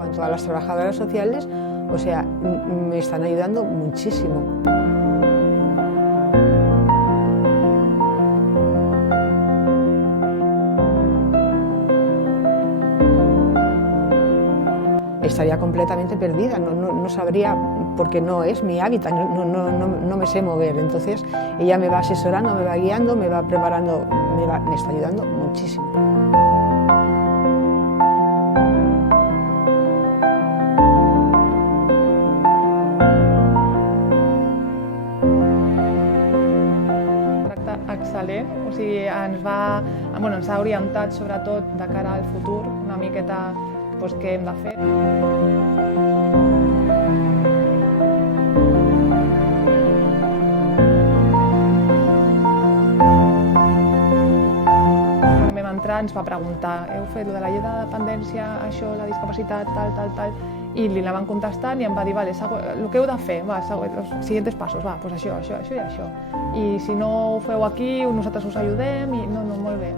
cuanto a las trabajadoras sociales, o sea, me están ayudando muchísimo. Estaría completamente perdida, no sabría, porque no es mi hábitat, no me sé mover. Entonces ella me va asesorando, me va guiando, me va preparando, me está ayudando muchísimo. Excel·lent, o sigui, ens ha orientat sobretot de cara al futur, una miqueta què hem de fer. Quan vam entrar ens va preguntar: heu fet lo de la llei de dependència, això, la discapacitat, tal, i li anaven contestant i em va dir: vale, el que heu de fer, els siguientes passos, doncs això i això. I si no ho feu aquí, nosaltres us ajudem, i no, molt bé.